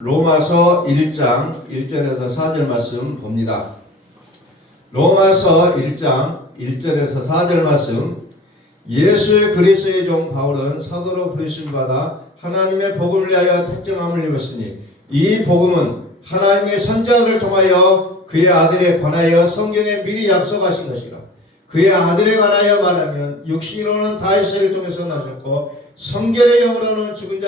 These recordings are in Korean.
로마서 1장 1절에서 4절 말씀 봅니다. 로마서 1장 1절에서 4절 말씀. 예수의 그리스도의 종 바울은 사도로 부르심 받아 하나님의 복음을 위하여 택정함을 입었으니 이 복음은 하나님의 선지자들을 통하여 그의 아들에 관하여 성경에 미리 약속하신 것이라. 그의 아들에 관하여 말하면 육신으로는 다윗을 통해서 나셨고 성결의 영으로는 죽은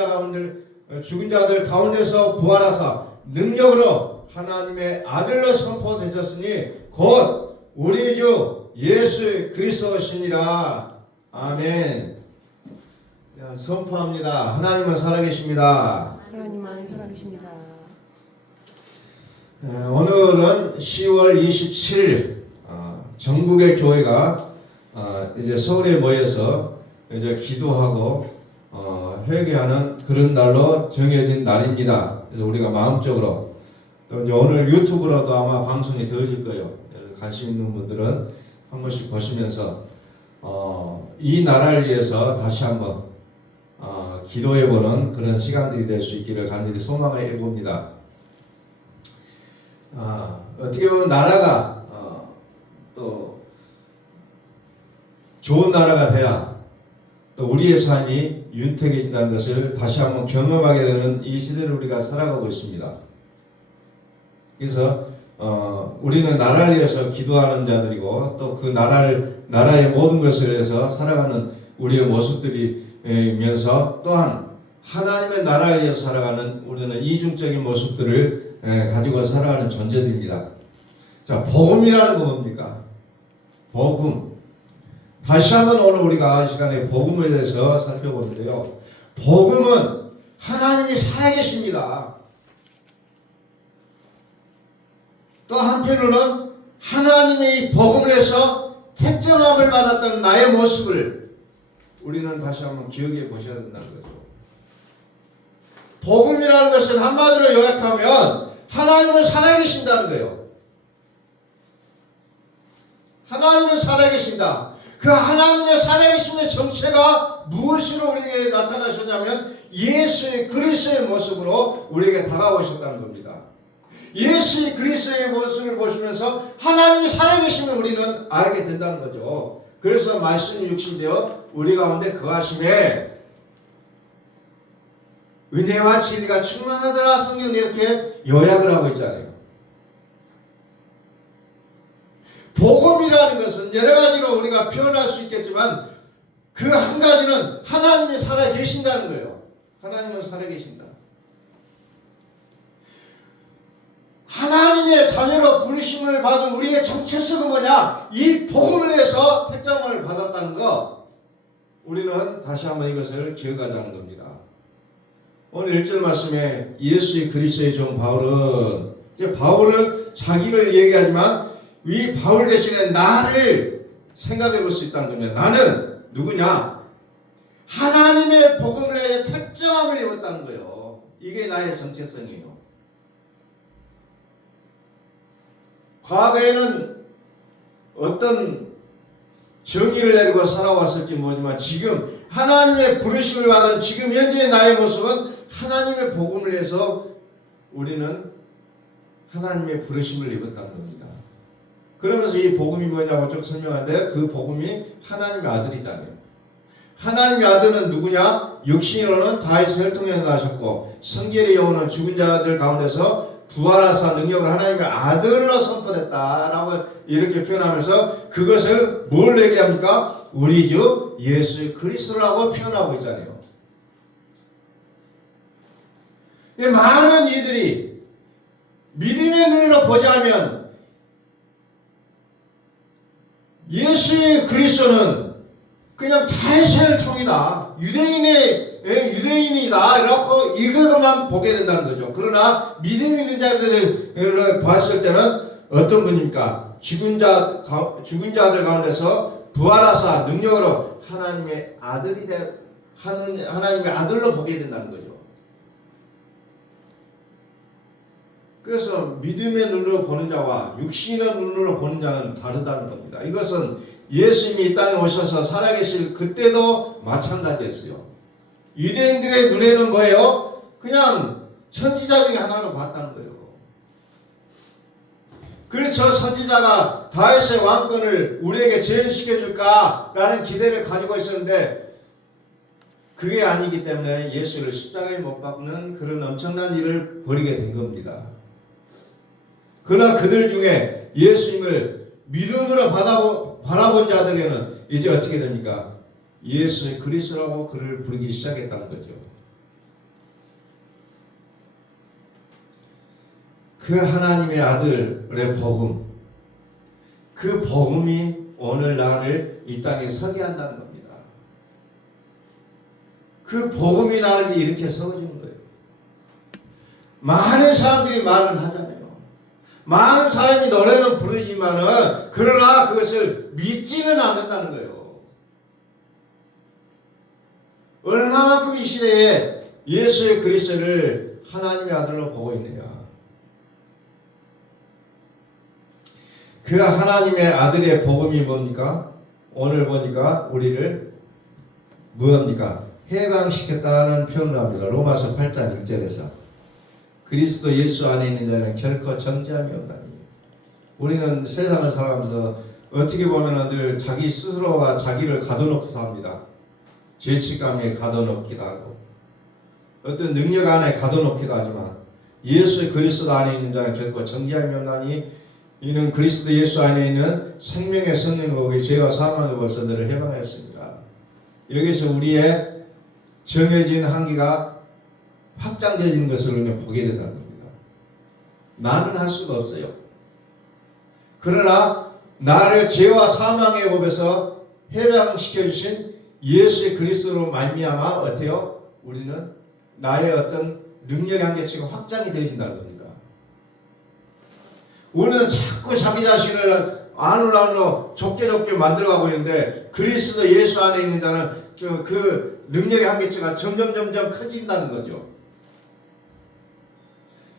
자들 가운데서 부활하사 능력으로 하나님의 아들로 선포되셨으니 곧 우리 주 예수 그리스도시니라. 아멘. 선포합니다. 하나님은 살아계십니다. 하나님은 살아계십니다. 오늘은 10월 27일 전국의 교회가 이제 서울에 모여서 이제 기도하고 회개하는 그런 날로 정해진 날입니다. 그래서 우리가 마음적으로 또 이제 오늘 유튜브로도 아마 방송이 되어질 거예요. 관심 있는 분들은 한 번씩 보시면서 이 나라를 위해서 다시 한번 기도해보는 그런 시간들이 될 수 있기를 간절히 소망해 봅니다. 어떻게 보면 나라가 또 좋은 나라가 돼야 또 우리의 삶이 윤택해진다는 것을 다시 한번 경험하게 되는 이 시대를 우리가 살아가고 있습니다. 그래서 우리는 나라를 위해서 기도하는 자들이고 또 그 나라의 모든 것을 위해서 살아가는 우리의 모습들이면서 또한 하나님의 나라를 위해서 살아가는 우리는 이중적인 모습들을 가지고 살아가는 존재들입니다. 자, 복음이라는 건 뭡니까? 복음. 다시 한번 오늘 우리가 이 시간에 복음에 대해서 살펴보는데요. 복음은 하나님이 살아계십니다. 또 한편으로는 하나님의 복음을 해서 택정함을 받았던 나의 모습을 우리는 다시 한번 기억해 보셔야 된다는 거죠. 복음이라는 것은 한마디로 요약하면 하나님은 살아계신다는 거예요. 하나님은 살아계신다. 그 하나님의 살아계심의 정체가 무엇으로 우리에게 나타나셨냐면 예수의 그리스도의 모습으로 우리에게 다가오셨다는 겁니다. 예수의 그리스도의 모습을 보시면서 하나님이 살아계심을 우리는 알게 된다는 거죠. 그래서 말씀이 육신되어 우리 가운데 거하심에 은혜와 진리가 충만하더라. 성경에 이렇게 요약을 하고 있잖아요. 복음이라는 것은 여러 가지로 우리가 표현할 수 있겠지만 그 한 가지는 하나님이 살아계신다는 거예요. 하나님은 살아계신다. 하나님의 자녀로 부르심을 받은 우리의 정체성은 뭐냐? 이 복음을 위해서 택정을 받았다는 것. 우리는 다시 한번 이것을 기억하자는 겁니다. 오늘 1절 말씀에 예수의 그리스도의 종 바울은 자기를 얘기하지만 이 바울 대신에 나를 생각해 볼 수 있다는 겁니다. 나는 누구냐? 하나님의 복음을 위해 택정함을 입었다는 거예요. 이게 나의 정체성이에요. 과거에는 어떤 정의를 내리고 살아왔을지 모르지만 지금 하나님의 부르심을 받은 지금 현재의 나의 모습은 하나님의 복음을 위해서 우리는 하나님의 부르심을 입었다는 겁니다. 그러면서 이 복음이 뭐냐고 쭉 설명하는데 그 복음이 하나님의 아들이잖아요. 하나님의 아들은 누구냐? 육신으로는 다윗의 혈통에 나셨고 성결의 영으로는 죽은 자들 가운데서 부활하사 능력을 하나님의 아들로 선포됐다라고 이렇게 표현하면서 그것을 뭘 얘기합니까? 우리 주 예수 그리스도라고 표현하고 있잖아요. 많은 이들이 믿음의 눈으로 보자면 예수 그리스도는 그냥 다윗의 혈통이다. 유대인이다. 이렇게 이것만 보게 된다는 거죠. 그러나 믿음 있는 자들을 봤을 때는 어떤 분입니까? 죽은 자들 가운데서 부활하사 능력으로 하나님의 아들로 보게 된다는 거죠. 그래서 믿음의 눈으로 보는 자와 육신의 눈으로 보는 자는 다르다는 겁니다. 이것은 예수님이 이 땅에 오셔서 살아계실 그때도 마찬가지였어요. 유대인들의 눈에는 뭐예요? 그냥 선지자 중에 하나로 봤다는 거예요. 그래서 저 선지자가 다윗의 왕권을 우리에게 재현시켜 줄까라는 기대를 가지고 있었는데 그게 아니기 때문에 예수를 십자가에 못 박는 그런 엄청난 일을 벌이게 된 겁니다. 그러나 그들 중에 예수님을 믿음으로 바라본 자들에게는 이제 어떻게 됩니까? 예수의 그리스도라고 그를 부르기 시작했다는 거죠. 그 하나님의 아들의 복음, 그 복음이 오늘 나를 이 땅에 서게 한다는 겁니다. 그 복음이 나를 이렇게 세워주는 거예요. 많은 사람들이 말은 하잖아요. 많은 사람이 노래는 부르지만은 그러나 그것을 믿지는 않는다는 거예요. 얼마만큼 이 시대에 예수의 그리스도를 하나님의 아들로 보고 있느냐. 그 하나님의 아들의 복음이 뭡니까? 오늘 보니까 우리를 무엇입니까? 해방시켰다는 표현을 합니다. 로마서 8장 1절에서 그리스도 예수 안에 있는 자는 결코 정죄함이 없나니. 우리는 세상을 살아가면서 어떻게 보면 늘 자기 스스로가 자기를 가둬놓고 삽니다. 죄책감에 가둬놓기도 하고 어떤 능력 안에 가둬놓기도 하지만 예수 그리스도 안에 있는 자는 결코 정죄함이 없나니 이는 그리스도 예수 안에 있는 생명의 성령으로 죄와 사망을 벌써 너를 해방하였습니다. 여기서 우리의 정해진 한계가 확장되어진 것을 우리는 보게 된다는 겁니다. 나는 할 수가 없어요. 그러나 나를 죄와 사망의 법에서 해방시켜 주신 예수의 그리스도로 말미암아 어때요? 우리는 나의 어떤 능력의 한계치가 확장이 되어진다는 겁니다. 우리는 자꾸 자기 자신을 안으로 좁게 만들어가고 있는데 그리스도 예수 안에 있는 자는 그 능력의 한계치가 점점 커진다는 거죠.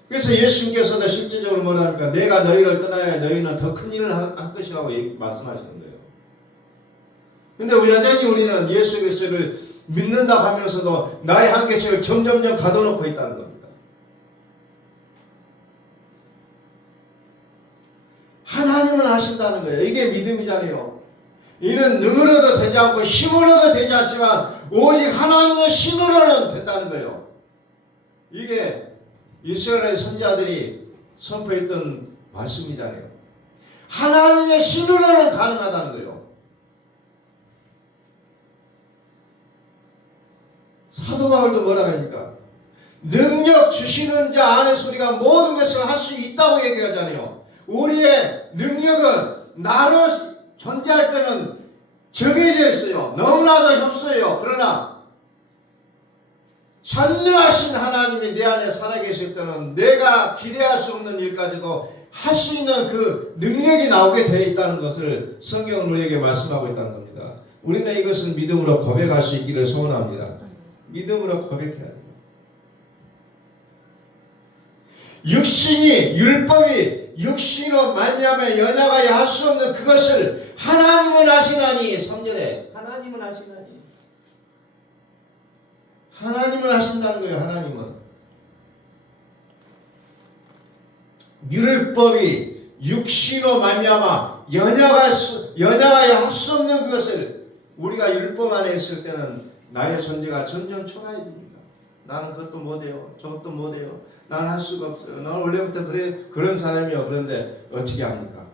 그래서 예수님께서도 실제적으로 뭐라 하니까 내가 너희를 떠나야 너희는 더 큰 일을 할 것이라고 말씀하시는 거예요. 근데 여전히 우리는 예수 그리스도를 믿는다고 하면서도 나의 한계치를 점점 가둬놓고 있다는 겁니다. 하나님은 하신다는 거예요. 이게 믿음이잖아요. 이는 능으로도 되지 않고 힘으로도 되지 않지만 오직 하나님의 신으로는 된다는 거예요. 이게 이스라엘의 선지자들이 선포했던 말씀이잖아요. 하나님의 신으로는 가능하다는 거예요. 사도 바울도 뭐라고 합니까? 능력 주시는 자 안에 소리가 모든 것을 할 수 있다고 얘기하잖아요. 우리의 능력은 나로 존재할 때는 정해져 있어요. 너무나도 협소해요. 그러나 전능하신 하나님이 내 안에 살아계실 때는 내가 기대할 수 없는 일까지도 할 수 있는 그 능력이 나오게 되어 있다는 것을 성경은 우리에게 말씀하고 있다는 겁니다. 우리는 이것을 믿음으로 고백할 수 있기를 소원합니다. 믿음으로 고백해야 돼요. 율법이 육신으로 말미암아 연약하여 할 수 없는 그것을 하나님은 하시나니. 3절에 하나님은 하시나니. 하나님은 하신다는 거예요. 하나님은 율법이 육신으로 말미암아 연약하여 할 수 없는 그것을 우리가 율법 안에 있을 때는 나의 존재가 점점 초라해집니다. 나는 그것도 못해요. 저것도 못해요. 나는 할 수가 없어요. 나는 원래부터 그런 사람이요. 그런데 어떻게 합니까?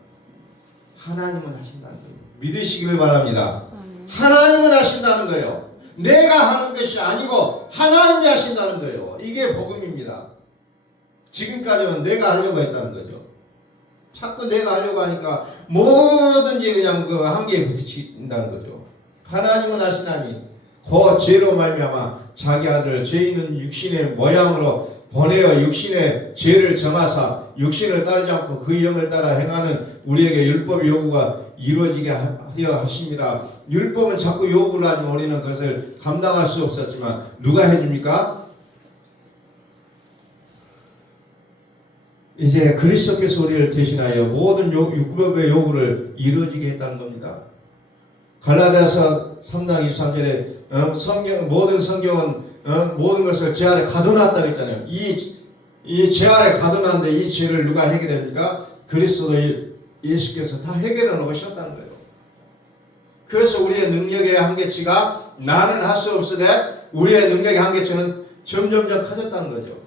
하나님은 하신다는 거예요. 믿으시기를 바랍니다. 하나님은 하신다는 거예요. 내가 하는 것이 아니고 하나님이 하신다는 거예요. 이게 복음입니다. 지금까지는 내가 하려고 했다는 거죠. 자꾸 내가 하려고 하니까 뭐든지 그냥 그 한계에 부딪힌다는 거죠. 하나님은 하시나니 그 죄로 말미암아 자기 아들을 죄 있는 육신의 모양으로 보내어 육신의 죄를 정하사 육신을 따르지 않고 그 영을 따라 행하는 우리에게 율법의 요구가 이루어지게 하려 하십니다. 율법은 자꾸 요구를 하지만 우리는 그것을 감당할 수 없었지만 누가 해줍니까? 이제 그리스도께서 우리를 대신하여 모든 율법의 요구를 이루어지게 했다는 겁니다. 갈라디아서 3장 23절에 모든 성경은 모든 것을 제 안에 가둬놨다고 했잖아요. 이 이 죄 아래 가둬놨는데 이 죄를 누가 해결합니까? 그리스도 예수께서 다 해결해 놓으셨다는 거예요. 그래서 우리의 능력의 한계치가 나는 할 수 없으되 우리의 능력의 한계치는 점점점 커졌다는 거죠.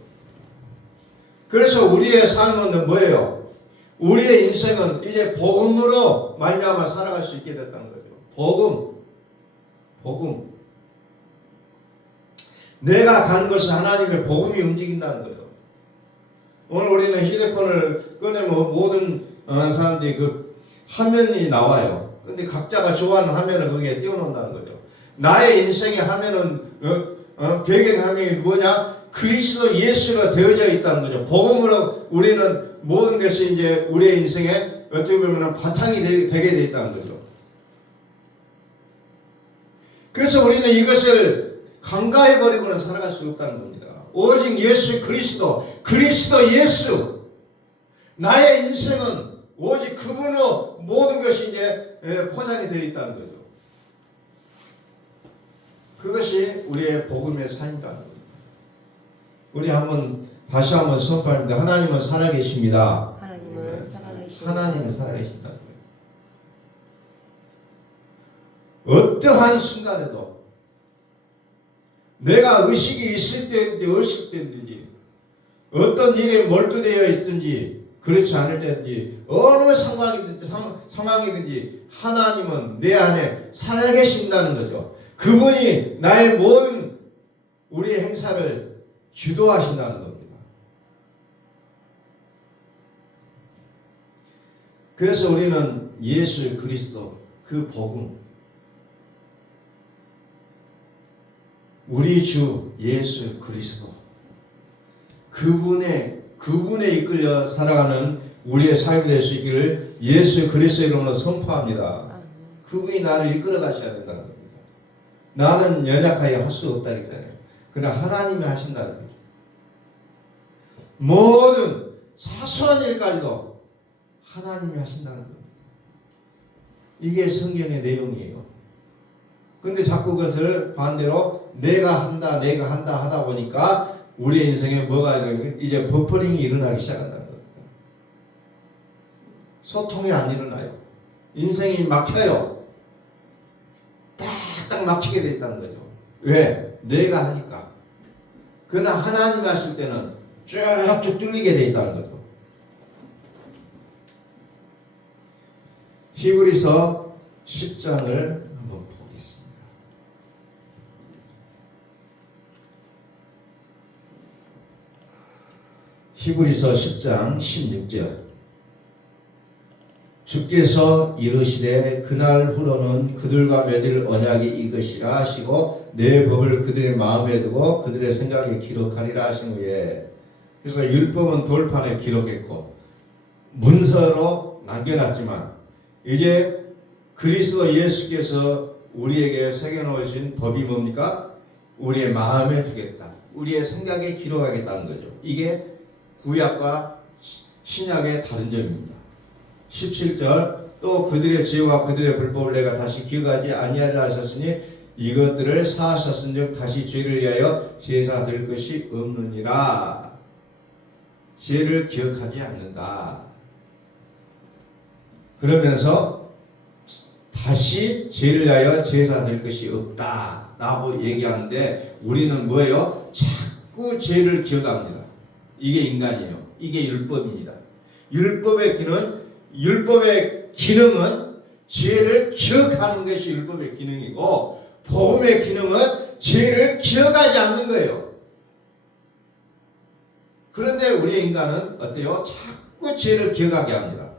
그래서 우리의 삶은 뭐예요? 우리의 인생은 이제 복음으로 말미암아 살아갈 수 있게 됐다는 거죠. 복음. 내가 가는 것은 하나님의 복음이 움직인다는 거예요. 오늘 우리는 휴대폰을 꺼내면 모든 사람들이 그 화면이 나와요. 근데 각자가 좋아하는 화면을 거기에 띄워놓는다는 거죠. 나의 인생의 화면은 배경 화면이 뭐냐? 그리스도 예수가 되어져 있다는 거죠. 복음으로 우리는 모든 것이 이제 우리의 인생에 어떻게 보면 바탕이 되게 되어 있다는 거죠. 그래서 우리는 이것을 간과해 버리고는 살아갈 수 없다는 겁니다. 오직 예수 그리스도 예수. 나의 인생은 오직 그분으로 모든 것이 이제 포장이 되어 있다는 거죠. 그것이 우리의 복음의 삶이라는 겁니다. 우리 다시 한번 선포합니다. 하나님은 살아계십니다. 하나님은 살아계신다는 거예요. 어떠한 순간에도 내가 의식이 있을 때든지 없을 때든지 어떤 일에 몰두되어 있든지 그렇지 않을 때든지 어느 상황이든지 하나님은 내 안에 살아계신다는 거죠. 그분이 나의 모든 우리의 행사를 주도하신다는 겁니다. 그래서 우리는 예수 그리스도 그 복음, 우리 주 예수 그리스도 그분에 이끌려 살아가는 우리의 삶이 될 수 있기를 예수 그리스도의 이름으로 선포합니다. 그분이 나를 이끌어 가셔야 된다는 겁니다. 나는 연약하여 할 수 없다 그랬잖아요. 그러나 하나님이 하신다는 거죠. 모든 사소한 일까지도 하나님이 하신다는 겁니다. 이게 성경의 내용이에요. 근데 자꾸 그것을 반대로 내가 한다 하다 보니까 우리의 인생에 뭐가 이제 버퍼링이 일어나기 시작한다는 겁니다. 소통이 안 일어나요. 인생이 막혀요. 딱 막히게 돼 있다는 거죠. 왜? 내가 하니까. 그러나 하나님 하실 때는 쭉쭉 뚫리게 돼 있다는 거죠. 히브리서 10장을 한번 보겠습니다. 히브리서 10장 16절. 주께서 이르시되 그날 후로는 그들과 맺을 언약이 이것이라 하시고 내 법을 그들의 마음에 두고 그들의 생각에 기록하리라 하신 후에, 그래서 율법은 돌판에 기록했고 문서로 남겨놨지만 이제 그리스도 예수께서 우리에게 새겨놓으신 법이 뭡니까? 우리의 마음에 두겠다. 우리의 생각에 기록하겠다는 거죠. 이게 구약과 신약의 다른 점입니다. 17절 또 그들의 죄와 그들의 불법을 내가 다시 기억하지 아니하리라 하셨으니 이것들을 사하셨은즉 다시 죄를 위하여 제사 드릴 것이 없느니라. 죄를 기억하지 않는다. 그러면서 다시 죄를 위하여 제사 드릴 것이 없다라고 얘기하는데 우리는 뭐예요? 자꾸 죄를 기억합니다. 이게 인간이에요. 이게 율법입니다. 율법의 기능은 죄를 기억하는 것이 율법의 기능이고 복음의 기능은 죄를 기억하지 않는 거예요. 그런데 우리의 인간은 어때요? 자꾸 죄를 기억하게 합니다.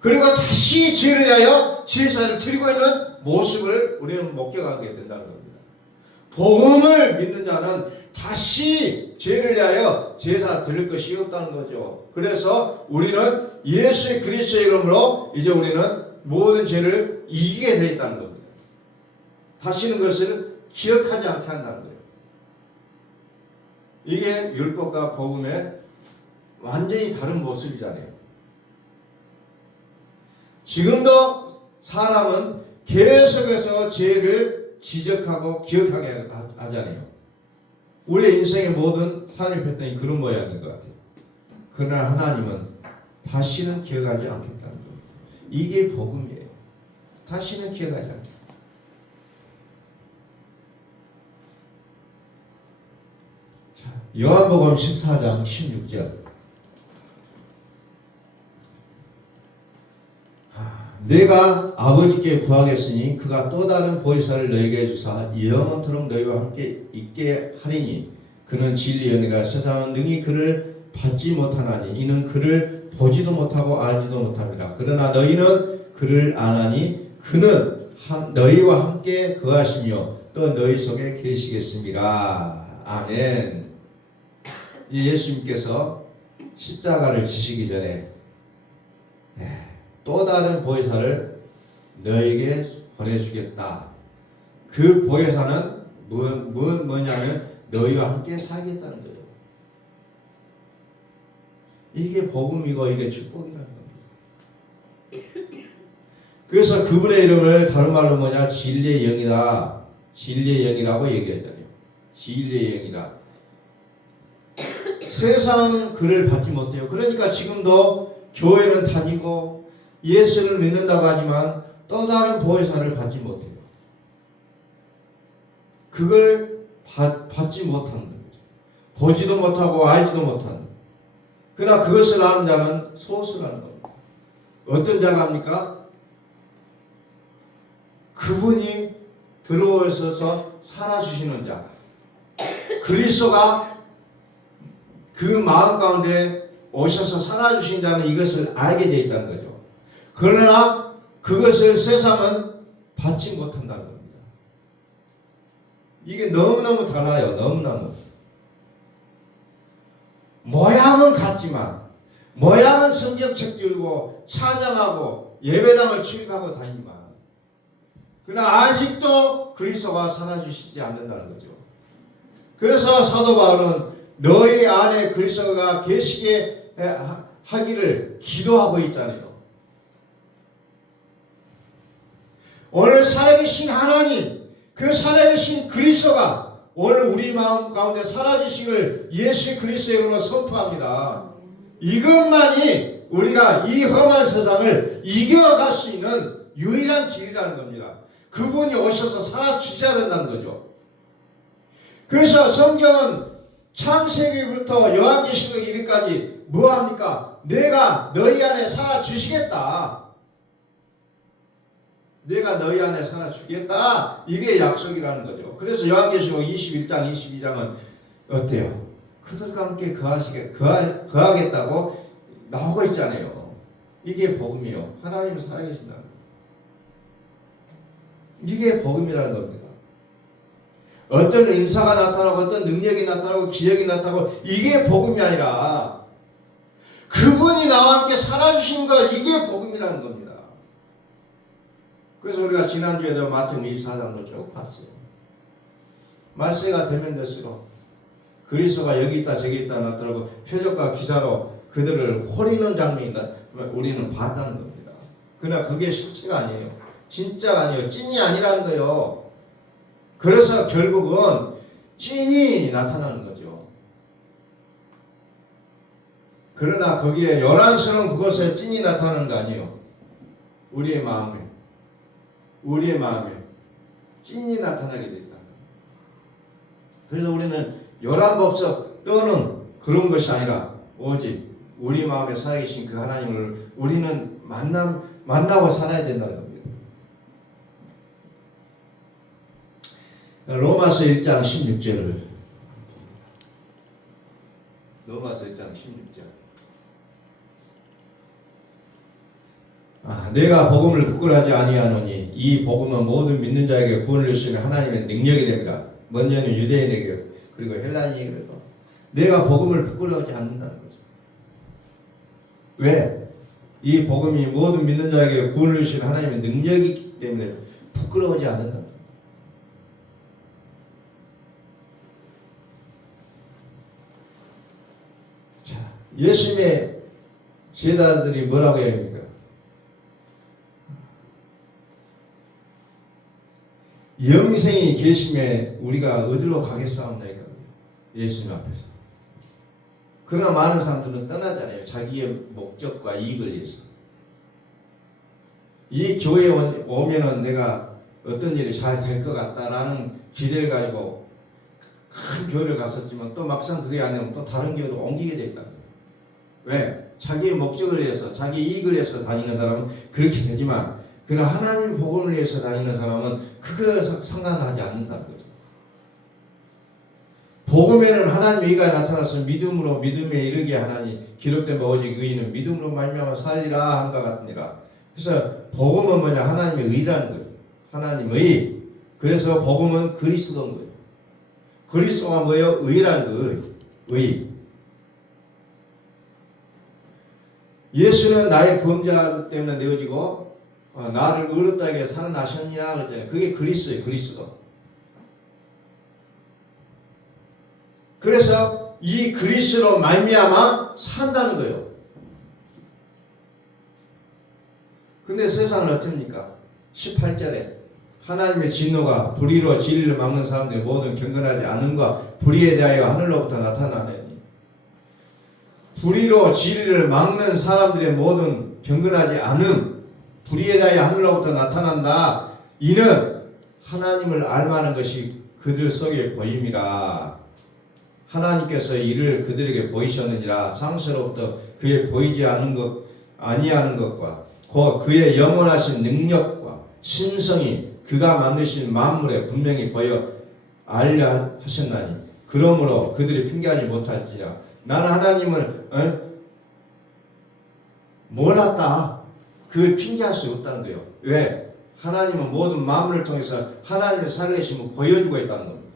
그리고 다시 죄를 위하여 제사를 드리고 있는 모습을 우리는 목격하게 된다는 겁니다. 복음을 믿는 자는 다시 죄를 위하여 제사 드릴 것이 없다는 거죠. 그래서 우리는 예수 그리스도의 이름으로 이제 우리는 모든 죄를 이기게 되어 있다는 겁니다. 다시는 그것을 기억하지 않게 한다는 거예요. 이게 율법과 복음의 완전히 다른 모습이잖아요. 지금도 사람은 계속해서 죄를 지적하고 기억하게 하잖아요. 우리 인생의 모든 삶의 패턴이 그런 모양인 것 같아요. 그러나 하나님은 다시는 기억하지 않겠다는 겁니다. 이게 복음이에요. 다시는 기억하지 않겠다. 자, 요한복음 14장 16절. 내가 아버지께 구하겠으니 그가 또 다른 보혜사를 너희에게 주사 영원토록 너희와 함께 있게 하리니 그는 진리의 영이라 세상은 능히 그를 받지 못하나니 이는 그를 보지도 못하고 알지도 못합니다. 그러나 너희는 그를 아나니 그는 너희와 함께 거하시며 또 너희 속에 계시겠습니다. 아멘. 예수님께서 십자가를 지시기 전에 또 다른 보혜사를 너에게 보내주겠다. 그 보혜사는 뭐냐면 너희와 함께 살겠다는 거예요. 이게 복음이고 이게 축복이라는 겁니다. 그래서 그분의 이름을 다른 말로 뭐냐? 진리의 영이다. 진리의 영이라고 얘기하잖아요. 진리의 영이다. 세상은 그를 받지 못해요. 그러니까 지금도 교회는 다니고 예수를 믿는다고 하지만 또 다른 보혜사를 받지 못해요. 그걸 받지 못하는 거죠. 보지도 못하고 알지도 못하는. 그러나 그것을 아는 자는 소수라는 겁니다. 어떤 자가 합니까? 그분이 들어오셔서 살아주시는 자. 그리스도가 그 마음 가운데 오셔서 살아주신 자는 이것을 알게 되어 있다는 거죠. 그러나 그것을 세상은 받지 못한다는 겁니다. 이게 너무너무 달라요. 너무너무. 모양은 같지만 모양은 성경책 들고 찬양하고 예배당을 출입하고 다니지만 그러나 아직도 그리스도가 살아주시지 않는다는 거죠. 그래서 사도 바울은 너희 안에 그리스도가 계시게 하기를 기도하고 있잖아요. 오늘 살아계신 하나님, 그 살아계신 그리스도가 오늘 우리 마음 가운데 사라지시기를 예수 그리스도의 이름으로 선포합니다. 이것만이 우리가 이 험한 세상을 이겨갈 수 있는 유일한 길이라는 겁니다. 그분이 오셔서 살아주셔야 된다는 거죠. 그래서 성경은 창세기부터 요한계시록 이르기까지 뭐합니까? 내가 너희 안에 살아주시겠다. 내가 너희 안에 살아주겠다. 이게 약속이라는 거죠. 그래서 요한계시록 21장, 22장은 어때요? 그들과 함께 거하겠다고 나오고 있잖아요. 이게 복음이요. 하나님은 살아계신다는 거예요. 이게 복음이라는 겁니다. 어떤 인사가 나타나고 어떤 능력이 나타나고 기억이 나타나고 이게 복음이 아니라 그분이 나와 함께 살아주신 것 이게 복음이라는 겁니다. 그래서 우리가 지난주에도 마태복음 24장도 쭉 봤어요. 말세가 되면 될수록 그리스도가 여기 있다 저기 있다 나타나고 표적과 기사로 그들을 호리는 장면이다. 우리는 봤다는 겁니다. 그러나 그게 실체가 아니에요. 진짜가 아니에요. 찐이 아니라는 거예요. 그래서 결국은 찐이 나타나는 거죠. 그러나 거기에 요란스러운 그것에 찐이 나타나는 거 아니에요. 우리의 마음에 찐이 나타나게 된다. 그래서 우리는 요란법석 떠는 그런 것이 아니라 오직 우리 마음에 살아계신 그 하나님을 우리는 만나고 살아야 된다는 겁니다. 로마서 1장 16절을 로마서 1장 16절 내가 복음을 부끄러워하지 아니하노니 이 복음은 모든 믿는 자에게 구원을 주시는 하나님의 능력이 됩니다. 먼저는 유대인에게 그리고 헬라인에게도 내가 복음을 부끄러워하지 않는다는 거죠. 왜? 이 복음이 모든 믿는 자에게 구원을 주시는 하나님의 능력이기 때문에 부끄러워하지 않는다. 자, 예수님의 제자들이 뭐라고 해야 합니까? 영생이 계심에 우리가 어디로 가겠사옵나이까? 예수님 앞에서. 그러나 많은 사람들은 떠나잖아요. 자기의 목적과 이익을 위해서. 이 교회에 오면은 내가 어떤 일이 잘 될 것 같다라는 기대를 가지고 큰 교회를 갔었지만 또 막상 그게 안 되면 또 다른 교회로 옮기게 돼 있다는 거예요. 왜? 자기의 목적을 위해서, 자기 이익을 위해서 다니는 사람은 그렇게 되지만, 그러나 하나님 복음을 위해서 다니는 사람은 그거 상관하지 않는다는 거죠. 복음에는 하나님의 의가 나타나서 믿음으로 믿음에 이르게 하나니 기록된 바 오직 의인은 믿음으로 말미암아 살리라 한것 같으니라. 그래서 복음은 뭐냐? 하나님의 의라는 거예요. 하나님의. 그래서 복음은 그리스도인 거예요. 그리스도가 뭐예요? 의라는 거예요. 의. 예수는 나의 범죄 때문에 내어지고 나를 의롭다게 살아나셨느냐 그랬잖아요. 그게 그리스도예요. 그리스도. 그래서 이 그리스도로 말미암아 산다는 거예요. 근데 세상은 어떻습니까? 18절에 하나님의 진노가 불의로 진리를 막는 사람들이 모든 경건하지 않음과 불의에 대하여 하늘로부터 나타나느니, 불의로 진리를 막는 사람들의 모든 경건하지 않음, 불의에 대하여 하늘로부터 나타난다. 이는 하나님을 알만한 것이 그들 속에 보임이라. 하나님께서 이를 그들에게 보이셨느니라. 창세로부터 그의 보이지 않는 것 아니하는 것과 곧 그의 영원하신 능력과 신성이 그가 만드신 만물에 분명히 보여 알려 하셨나니 그러므로 그들이 핑계하지 못할지라. 나는 하나님을 몰랐다. 그 핑계할 수 없다는 거예요. 왜? 하나님은 모든 만물을 통해서 하나님의 살아계심을 보여주고 있다는 겁니다.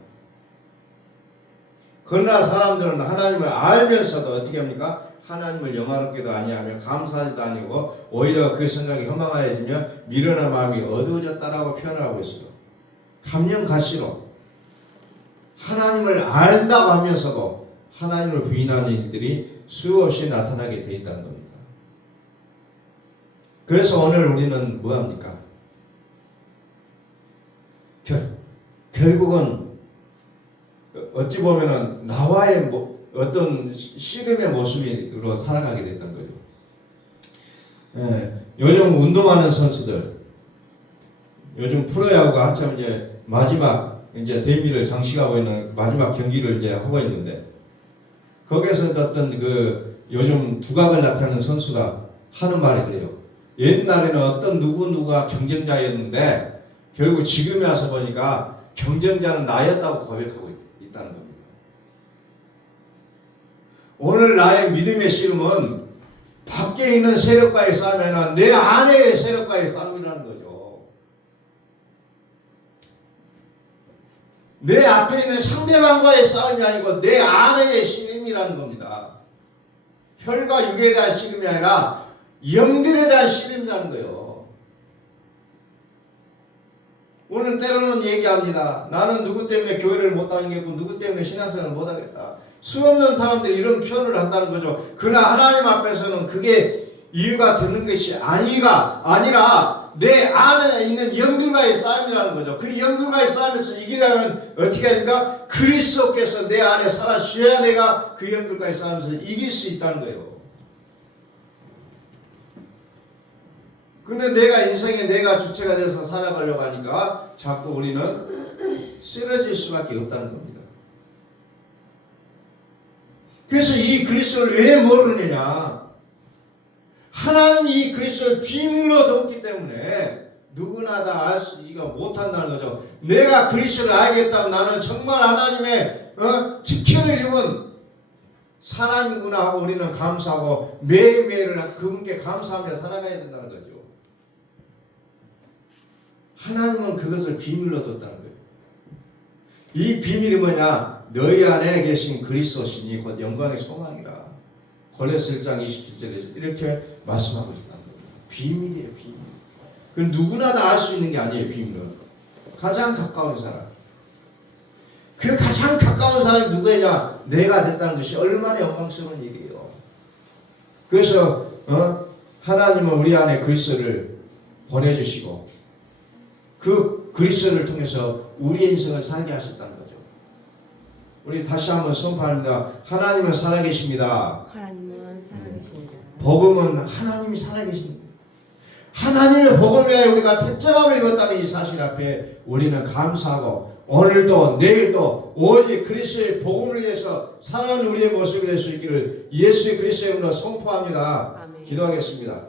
그러나 사람들은 하나님을 알면서도 어떻게 합니까? 하나님을 영화롭게도 아니하며 감사하지도 아니고 오히려 그 생각이 허망하여지며 미련한 마음이 어두워졌다라고 표현하고 있어요. 감명가시로 하나님을 안다고 하면서도 하나님을 부인하는 일들이 수없이 나타나게 되어 있다는 겁니다. 그래서 오늘 우리는 뭐합니까? 결국은 어찌 보면은 나와의 어떤 씨름의 모습으로 살아가게 됐던 거죠. 예, 요즘 운동하는 선수들, 요즘 프로야구가 한참 이제 마지막 이제 대미를 장식하고 있는 마지막 경기를 이제 하고 있는데, 거기에서 어떤 그 요즘 두각을 나타내는 선수가 하는 말이 그래요. 옛날에는 어떤 누구가 경쟁자였는데 결국 지금에 와서 보니까 경쟁자는 나였다고 고백하고 있다는 겁니다. 오늘 나의 믿음의 씨름은 밖에 있는 세력과의 싸움이 아니라 내 안의 세력과의 싸움이라는 거죠. 내 앞에 있는 상대방과의 싸움이 아니고 내 안의 씨름이라는 겁니다. 혈과 육에 대한 씨름이 아니라 영들에 대한 씨름이라는 거예요. 오늘 때로는 얘기합니다. 나는 누구 때문에 교회를 못 다니겠고 누구 때문에 신앙생활을 못 하겠다. 수없는 사람들이 이런 표현을 한다는 거죠. 그러나 하나님 앞에서는 그게 이유가 되는 것이 아니라 내 안에 있는 영들과의 싸움이라는 거죠. 그 영들과의 싸움에서 이기려면 어떻게 합니까? 그리스도께서 내 안에 살아주셔야 내가 그 영들과의 싸움에서 이길 수 있다는 거예요. 근데 내가 인생에 내가 주체가 돼서 살아가려고 하니까 자꾸 우리는 쓰러질 수밖에 없다는 겁니다. 그래서 이 그리스도를 왜 모르느냐? 하나님이 이 그리스도를 비밀로 뒀기 때문에 누구나 다 알지가 못한다는 거죠. 내가 그리스도를 알겠다면 나는 정말 하나님의 특혜를 입은 사람이구나 하고 우리는 감사하고 매일매일을 그분께 감사하며 살아가야 된다는 거죠. 하나님은 그것을 비밀로 뒀다는 거예요. 이 비밀이 뭐냐? 너희 안에 계신 그리스도시니 곧 영광의 소망이라. 골로새 1장 27절에서 이렇게 말씀하고 있다는 겁니다. 비밀이에요, 비밀. 그럼 누구나 다 알 수 있는 게 아니에요, 비밀은. 가장 가까운 사람. 그 가장 가까운 사람이 누구냐? 내가 됐다는 것이 얼마나 영광스러운 일이에요. 그래서 하나님은 우리 안에 그리스도를 보내주시고 그 그리스도를 통해서 우리의 인생을 살게 하셨다는 거죠. 우리 다시 한번 선포합니다. 하나님은 살아계십니다. 하나님은 살아계십니다. 복음은 하나님이 살아계십니다. 하나님의 복음을 위하여 우리가 택정함을 입었다는 이 사실 앞에 우리는 감사하고 오늘도 내일도 오직 그리스도의 복음을 위해서 살아가는 우리의 모습이 될 수 있기를 예수 그리스도의 이름으로 선포합니다. 아멘. 기도하겠습니다.